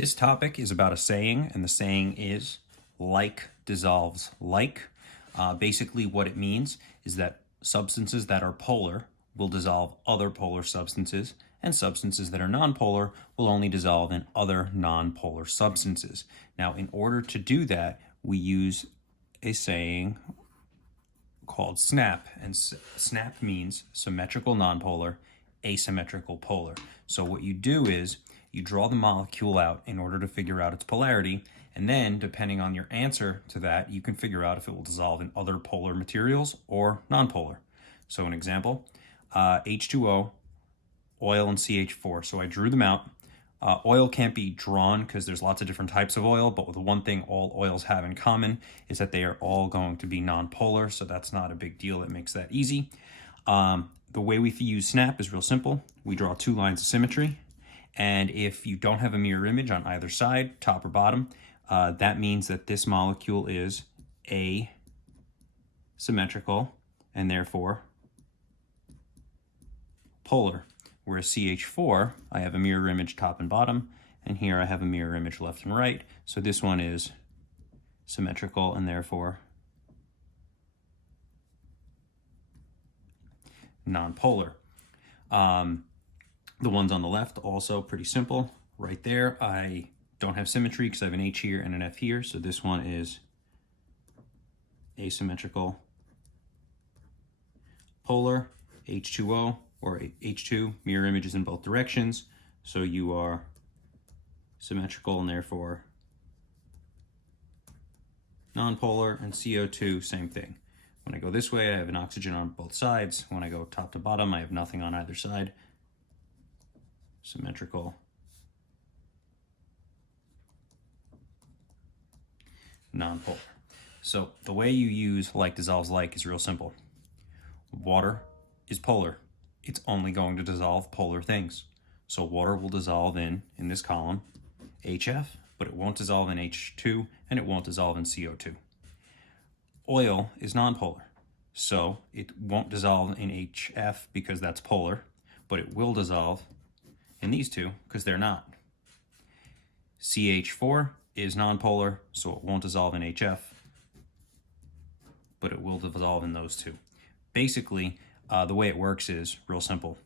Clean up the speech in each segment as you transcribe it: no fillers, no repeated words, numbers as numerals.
This topic is about a saying, and the saying is like dissolves like. Basically, what it means is that substances that are polar will dissolve other polar substances, and substances that are nonpolar will only dissolve in other nonpolar substances. Now, in order to do that, we use a saying called SNAP, and SNAP means symmetrical nonpolar, asymmetrical polar. So what you do is you draw the molecule out in order to figure out its polarity, and then depending on your answer to that, you can figure out if it will dissolve in other polar materials or nonpolar. So an example, H2O, oil, and CH4. So I drew them out. Oil can't be drawn because there's lots of different types of oil, but the one thing all oils have in common is that they are all going to be nonpolar, so that's not a big deal. That makes that easy. The way we use SNAP is real simple. We draw two lines of symmetry, and if you don't have a mirror image on either side, top or bottom, that means that this molecule is asymmetrical and therefore polar. Whereas CH4, I have a mirror image top and bottom, and here I have a mirror image left and right. So this one is symmetrical and therefore nonpolar. The ones on the left also pretty simple. Right there, I don't have symmetry because I have an H here and an F here. So this one is asymmetrical polar, H2O, or H2, mirror images in both directions. So you are symmetrical and therefore nonpolar, and CO2, same thing. When I go this way, I have an oxygen on both sides. When I go top to bottom, I have nothing on either side. Symmetrical, nonpolar. So the way you use like dissolves like is real simple. Water is polar. It's only going to dissolve polar things. So water will dissolve in this column, HF, but it won't dissolve in H2, and it won't dissolve in CO2. Oil is nonpolar, so it won't dissolve in HF because that's polar, but it will dissolve in these two because they're not. CH4 is nonpolar, so it won't dissolve in HF, but it will dissolve in those two. Basically, the way it works is real simple.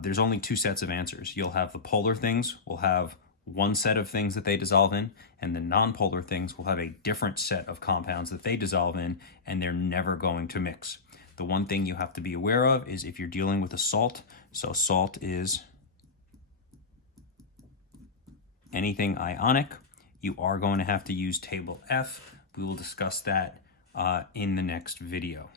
There's only two sets of answers. You'll have the polar things will have one set of things that they dissolve in, and the nonpolar things will have a different set of compounds that they dissolve in, and they're never going to mix. The one thing you have to be aware of is if you're dealing with a salt, so salt is anything ionic, you are going to have to use table F. We will discuss that in the next video.